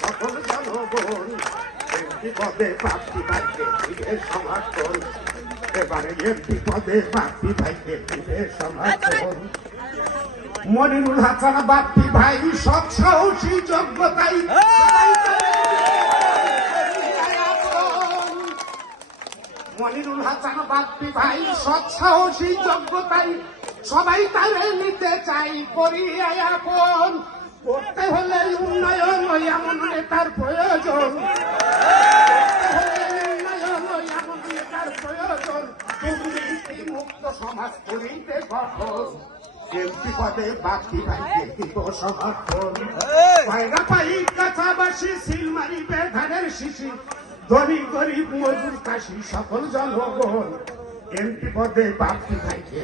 সকল জনগণ এমপি পদে ভাইকে দিবে এবারে এমপি পদে প্রার্থী ভাইকে দিবে সমর্থন মনিরুল হাসান বাপ্পি ভাই সব সাহসী যোগ্যতাই মনিরুল হাসান বাপ্পি ভাই সৎ সাহসী যোগ্যতাই সবাই তারে নিতে চাই আপন। করতে হলে উন্নয়ন এমন নেতার প্রয়োজন। করতে হলে উন্নয়ন এমন নেতার প্রয়োজন। দুর্নীতি মুক্ত সমাজ করিতে গঠন এমপি পদে বাপ্পি ভাইকে দিব সমর্থন। পায়রা পাই কাছাবাসী সিলমারি বেধানের শিশি। ধনী গরিব মজুর কাশি সকল জনগণ। এমপি পদে বাপ্পি ভাইকে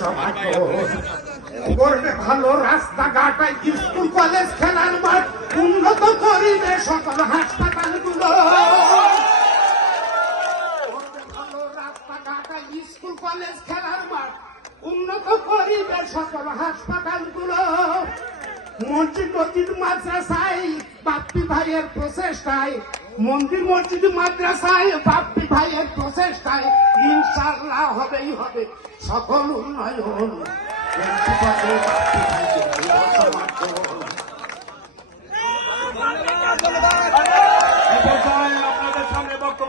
সমর্থন। করবে ভালো রাস্তাঘাটায় স্কুল, কলেজ, খেলার মাঠ, উন্নত করিবে সকল হাসপাতালগুলো। স্কুল, কলেজ, খেলার মাঠ, উন্নত করিবে সকল হাসপাতালগুলো। মসজিদ মসজিদ, মাদ্রাসায় বাপ্পি ভাইয়ের প্রচেষ্টায়। মন্দির, মসজিদ, মাদ্রাসায় বাপ্পি ভাইয়ের প্রচেষ্টায়। ইনশাল্লাহ হবেই হবে, সকল উন্নয়ন। এমপি পদে বাপ্পি ভাই